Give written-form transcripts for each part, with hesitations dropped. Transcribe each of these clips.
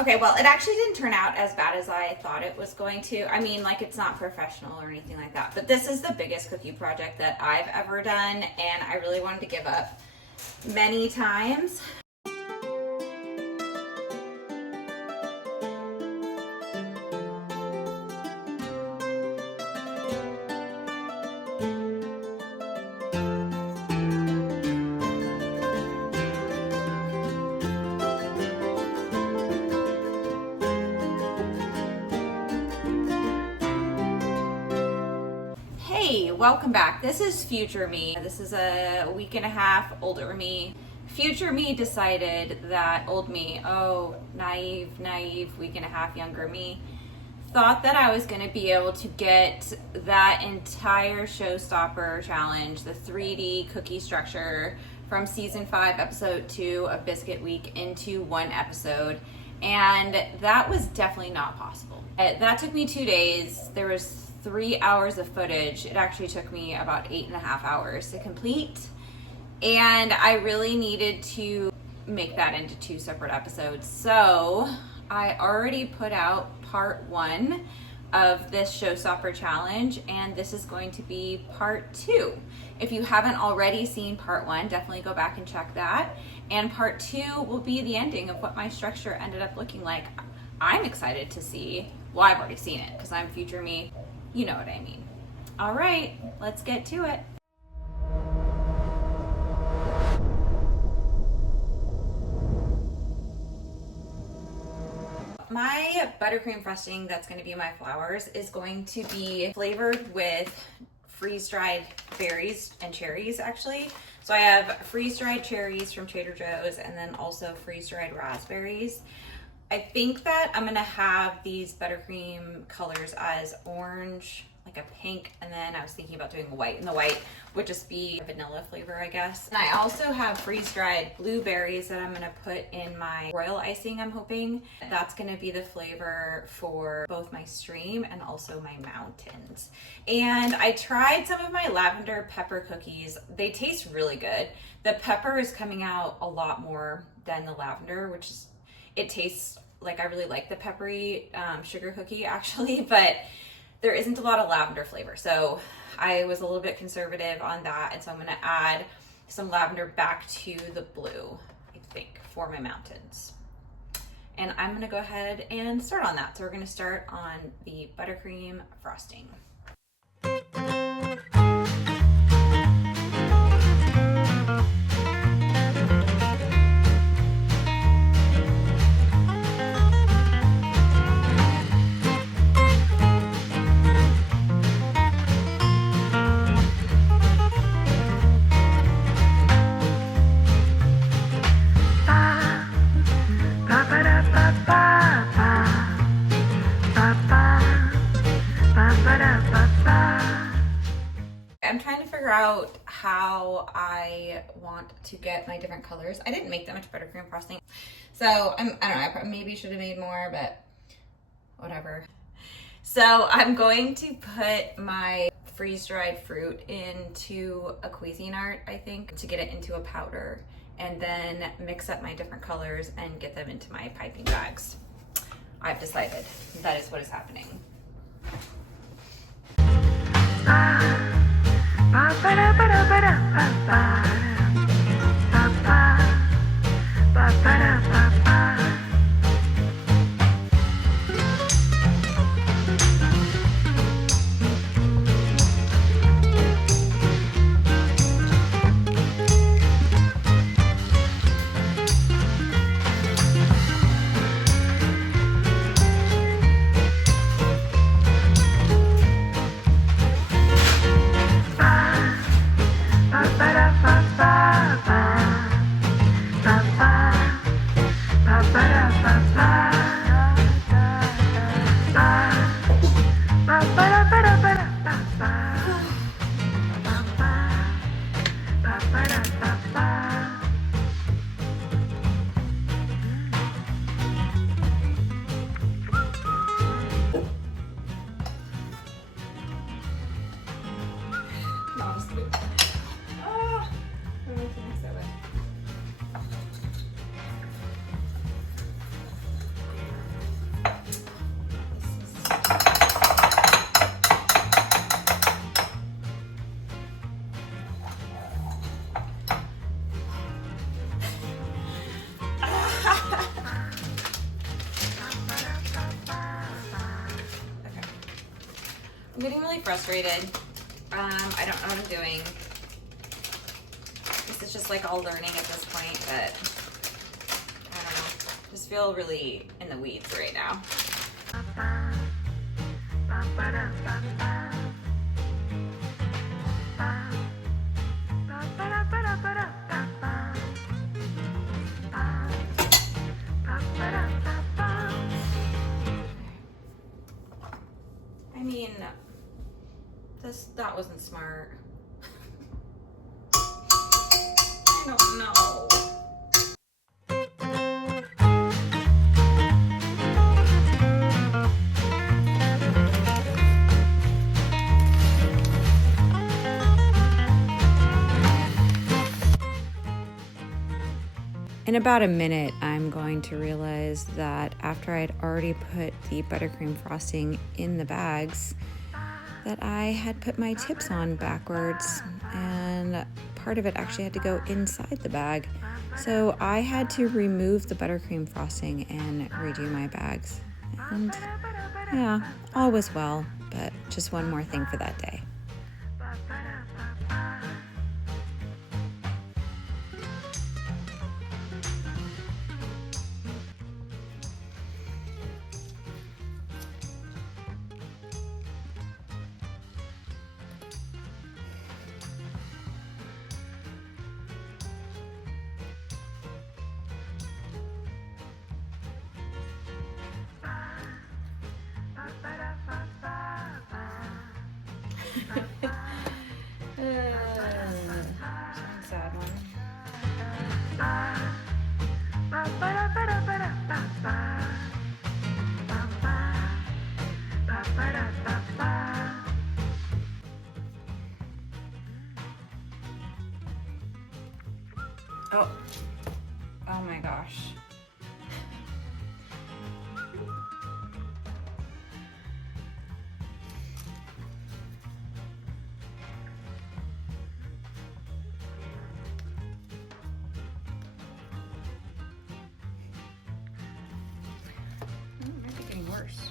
Okay, well, it actually didn't turn out as bad as I thought it was going to. I mean, like, it's not professional or anything like that, but this is the biggest cookie project that I've ever done, and I really wanted to give up many times. Hey, welcome back. This is future me. This is a week and a half older me. Future me decided that old me, oh, naive, week and a half younger me, thought that I was going to be able to get that entire Showstopper challenge, the 3D cookie structure from season 5, episode 2 of Biscuit Week into one episode. And that was definitely not possible. That took me 2 days. There was 3 hours of footage. It actually took me about 8.5 hours to complete. And I really needed to make that into 2 separate episodes. So I already put out part 1 of this Showstopper challenge, and this is going to be part 2. If you haven't already seen part 1, definitely go back and check that. And part 2 will be the ending of what my structure ended up looking like. I'm excited to see. Well, I've already seen it because I'm future me. You know what I mean. All right, let's get to it. My buttercream frosting that's going to be my flowers is going to be flavored with freeze-dried berries and cherries, actually. So I have freeze-dried cherries from Trader Joe's and then also freeze-dried raspberries. I think that I'm gonna have these buttercream colors as orange, like a pink, and then I was thinking about doing white, and the white would just be vanilla flavor, I guess. And I also have freeze-dried blueberries that I'm gonna put in my Royal Icing, I'm hoping. That's gonna be the flavor for both my stream and also my mountains. And I tried some of my lavender pepper cookies. They taste really good. The pepper is coming out a lot more than the lavender, which is, it tastes like I really like the peppery sugar cookie actually, but there isn't a lot of lavender flavor. So I was a little bit conservative on that. And so I'm gonna add some lavender back to the blue, I think, for my mountains. And I'm gonna go ahead and start on that. So we're gonna start on the buttercream frosting. I'm trying to figure out how I want to get my different colors. I didn't make that much buttercream frosting, so I don't know, I maybe should have made more, but whatever. So I'm going to put my freeze-dried fruit into a Cuisinart, I think, to get it into a powder, and then mix up my different colors and get them into my piping bags. I've decided that is what is happening. I'm getting really frustrated. I don't know what I'm doing. This is just like all learning at this point, but I don't know. Just feel really in the weeds right now. I mean, that wasn't smart. I don't know. In about a minute, I'm going to realize that after I'd already put the buttercream frosting in the bags, that I had put my tips on backwards, and part of it actually had to go inside the bag. So I had to remove the buttercream frosting and redo my bags. And yeah, all was well, but just one more thing for that day. Sad one. Oh my gosh. Might be getting worse.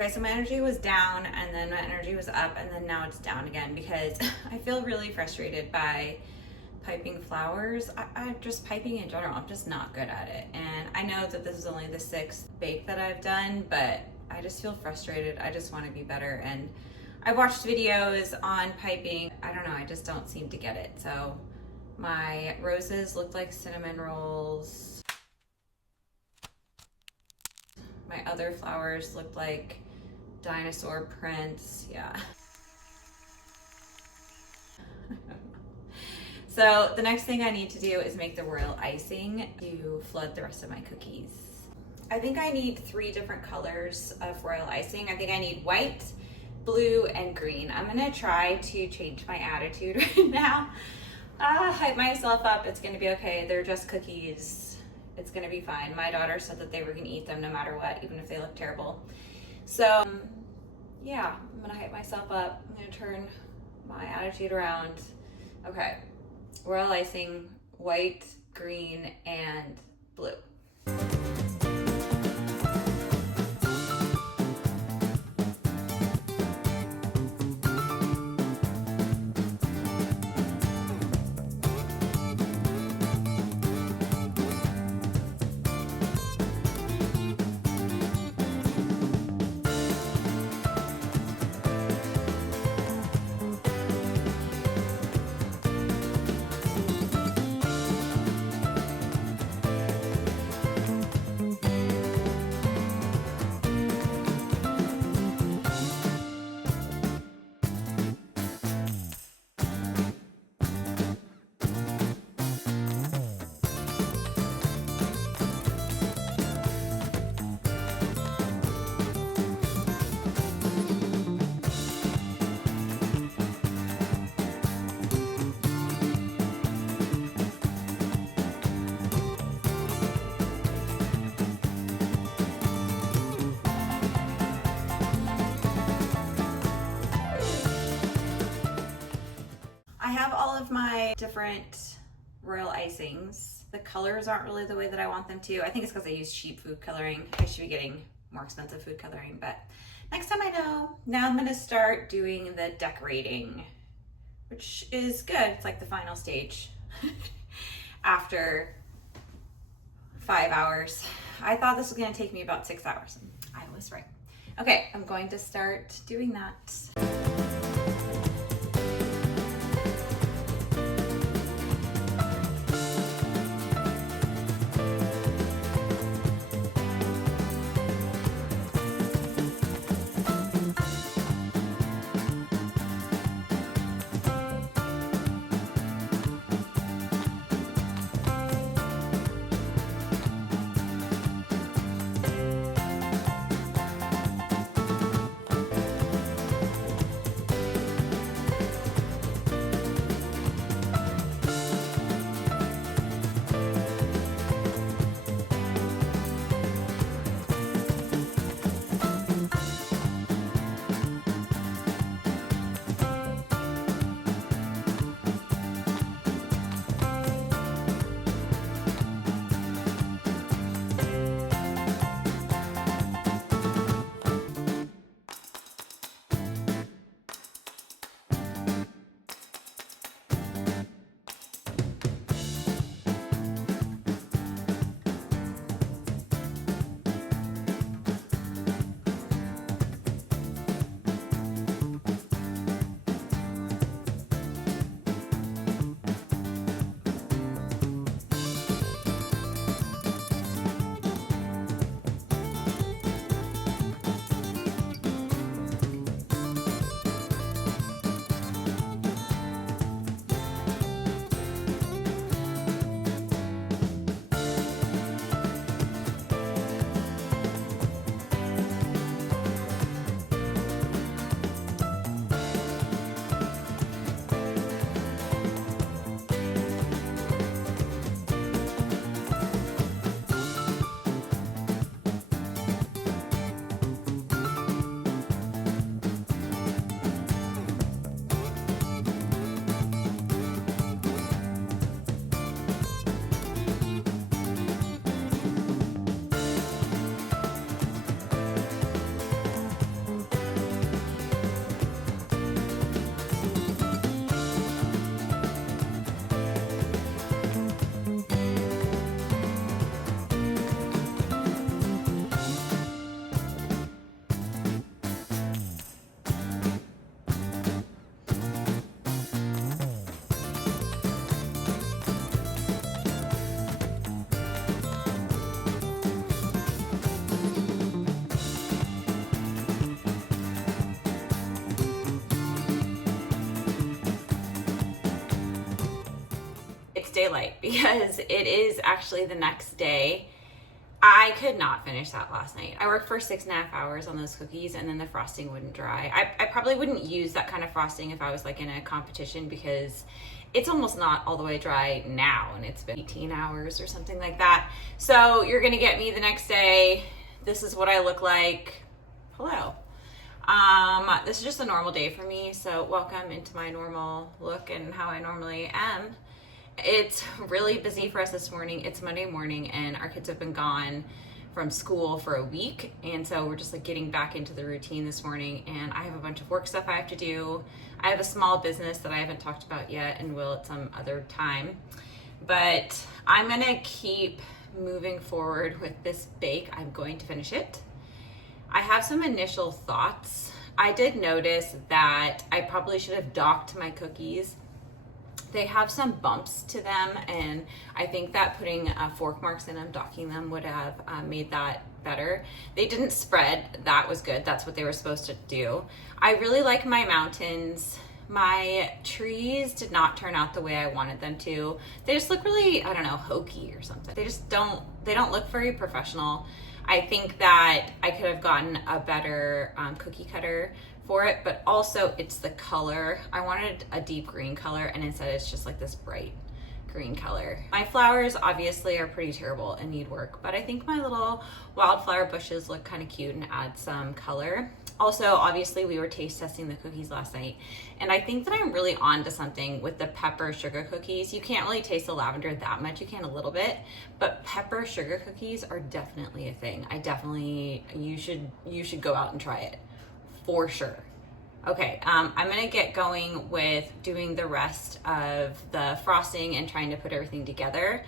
Okay, so my energy was down and then my energy was up and then now it's down again because I feel really frustrated by piping flowers. I just piping in general, I'm just not good at it. And I know that this is only the 6th bake that I've done, but I just feel frustrated. I just want to be better. And I watched videos on piping. I don't know, I just don't seem to get it. So my roses looked like cinnamon rolls. My other flowers looked like dinosaur prints, yeah. So the next thing I need to do is make the royal icing to flood the rest of my cookies. I think I need 3 different colors of royal icing. I think I need white, blue, and green. I'm gonna try to change my attitude right now. Hype myself up, it's gonna be okay. They're just cookies. It's gonna be fine. My daughter said that they were gonna eat them no matter what, even if they look terrible. So yeah, I'm gonna hype myself up. I'm gonna turn my attitude around. Okay, royal icing, white, green, and blue. I have all of my different Royal Icings. The colors aren't really the way that I want them to. I think it's because I use cheap food coloring. I should be getting more expensive food coloring, but next time I know. Now I'm gonna start doing the decorating, which is good. It's like the final stage after 5 hours. I thought this was gonna take me about 6 hours. I was right. Okay, I'm going to start doing that. Daylight because it is actually the next day. I could not finish that last night. I worked for 6.5 hours on those cookies and then the frosting wouldn't dry. I probably wouldn't use that kind of frosting if I was like in a competition because it's almost not all the way dry now and it's been 18 hours or something like that. So you're gonna get me the next day. This is what I look like. Hello. This is just a normal day for me, so welcome into my normal look and how I normally am. it's really busy for us this morning. It's Monday morning and our kids have been gone from school for a week, and so we're just like getting back into the routine this morning, and I have a bunch of work stuff I have to do. I have a small business that I haven't talked about yet and will at some other time, but I'm gonna keep moving forward with this bake. I'm going to finish it. I have some initial thoughts. I did notice that I probably should have docked my cookies. They have some bumps to them, and I think that putting fork marks in them, docking them, would have made that better. They didn't spread. That was good. That's what they were supposed to do. I really like my mountains. My trees did not turn out the way I wanted them to. They just look really, I don't know, hokey or something. They don't look very professional. I think that I could have gotten a better cookie cutter for it, but also it's the color. I wanted a deep green color, and instead it's just like this bright green color. My flowers obviously are pretty terrible and need work, but I think my little wildflower bushes look kind of cute and add some color. Also, obviously we were taste testing the cookies last night, and I think that I'm really on to something with the pepper sugar cookies. You can't really taste the lavender that much. You can a little bit, but pepper sugar cookies are definitely a thing. You should go out and try it for sure. Okay, I'm gonna get going with doing the rest of the frosting and trying to put everything together.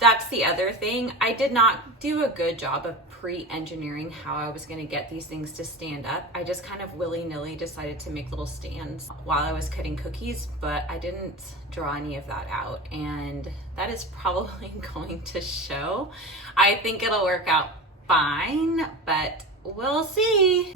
That's the other thing. I did not do a good job of pre-engineering how I was gonna get these things to stand up. I just kind of willy-nilly decided to make little stands while I was cutting cookies, but I didn't draw any of that out, and that is probably going to show. I think it'll work out fine, but we'll see.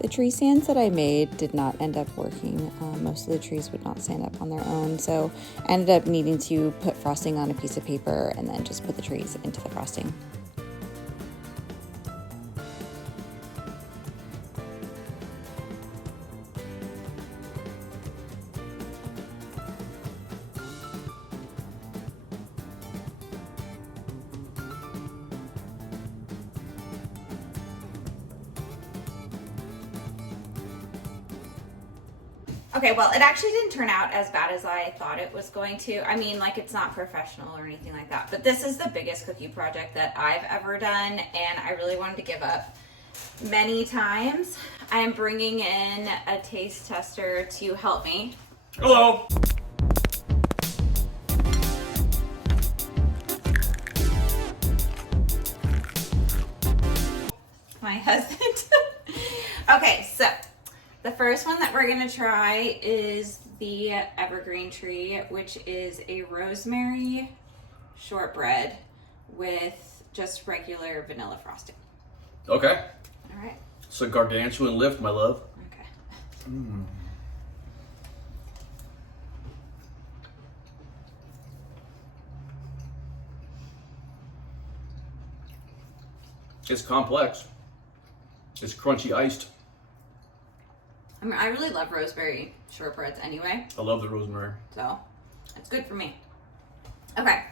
The tree stands that I made did not end up working. Most of the trees would not stand up on their own, so I ended up needing to put frosting on a piece of paper and then just put the trees into the frosting. Okay, well, it actually didn't turn out as bad as I thought it was going to. I mean, like, it's not professional or anything like that, but this is the biggest cookie project that I've ever done, and I really wanted to give up many times. I'm bringing in a taste tester to help me. Hello. My husband. Okay, so the first one that we're gonna try is the Evergreen Tree, which is a rosemary shortbread with just regular vanilla frosting. Okay. All right. It's a gargantuan lift, my love. Okay. It's complex. It's crunchy iced. I mean, I really love rosemary shortbreads anyway, I love the rosemary. so it's good for me. Okay.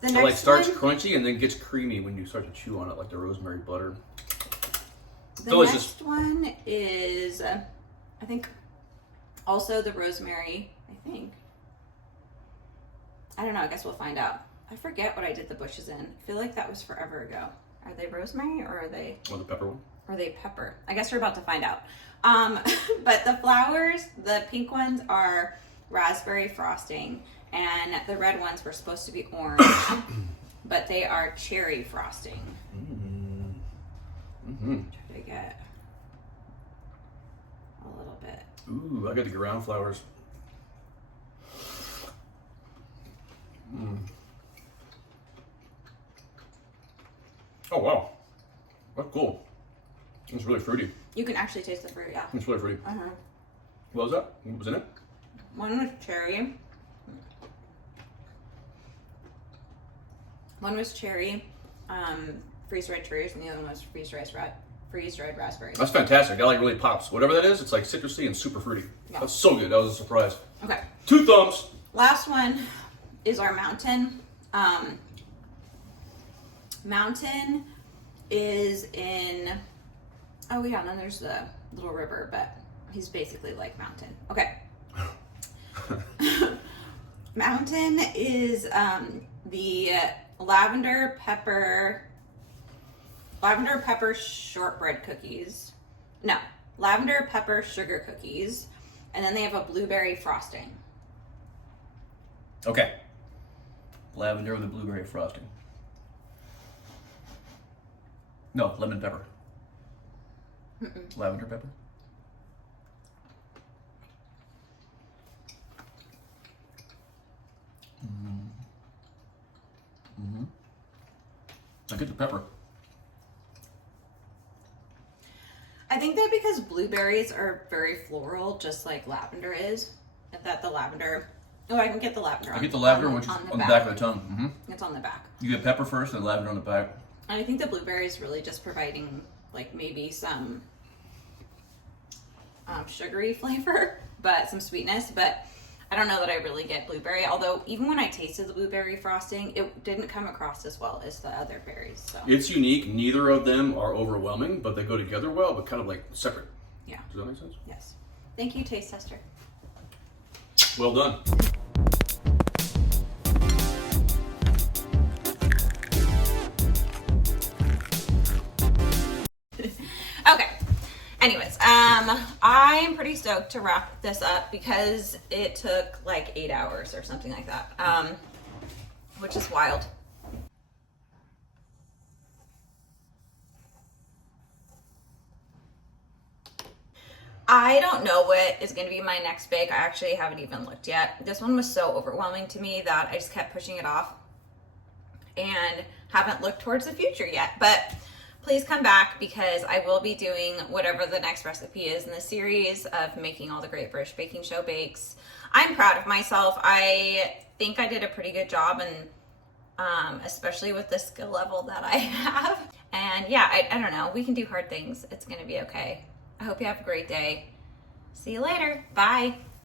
The It next like starts one, crunchy and then gets creamy when you start to chew on it, like the rosemary butter. the delicious. next one is, I think, also the rosemary. I think. I don't know, I guess we'll find out. I forget what I did the bushes in. I feel like that was forever ago. Are they rosemary or are they? Or the pepper one? Or are they pepper? I guess we're about to find out. But the flowers, the pink ones are raspberry frosting, and the red ones were supposed to be orange, but they are cherry frosting. Try to get a little bit. Ooh, I got the ground flowers. Oh wow, that's cool. It's really fruity. You can actually taste the fruit, yeah. It's really fruity. What was that? What was in it? One was cherry. One was cherry, freeze-dried cherries, and the other one was freeze-dried raspberries. That's fantastic. That like really pops. Whatever that is, it's like citrusy and super fruity. Yeah. That's so good. That was a surprise. Okay. 2 thumbs. Last one is our mountain. Mountain is in, oh yeah, and then there's the little river, but he's basically like mountain. Okay. Mountain is the lavender pepper shortbread cookies. No, lavender pepper sugar cookies. And then they have a blueberry frosting. Okay. Lavender with a blueberry frosting. No, lemon pepper. Lavender pepper. I get the pepper. I think that because blueberries are very floral, just like lavender is, that the lavender. Oh, I can get the lavender. I get the lavender, which is on the back of the tongue. It's on the back. You get pepper first, and lavender on the back. And I think the blueberry is really just providing like maybe some sugary flavor, but some sweetness. But I don't know that I really get blueberry. Although even when I tasted the blueberry frosting, it didn't come across as well as the other berries. So It's unique. Neither of them are overwhelming, but they go together well, but kind of like separate. yeah, Does that make sense? yes. Thank you, taste tester. Well done. Okay. Anyways, I'm pretty stoked to wrap this up because it took like 8 hours or something like that, which is wild. I don't know what is going to be my next bake. I actually haven't even looked yet. This one was so overwhelming to me that I just kept pushing it off and haven't looked towards the future yet. But please come back because I will be doing whatever the next recipe is in the series of making all the Great British Baking Show bakes. I'm proud of myself. I think I did a pretty good job, and especially with the skill level that I have. And yeah, I don't know. We can do hard things. It's going to be okay. I hope you have a great day. See you later. Bye.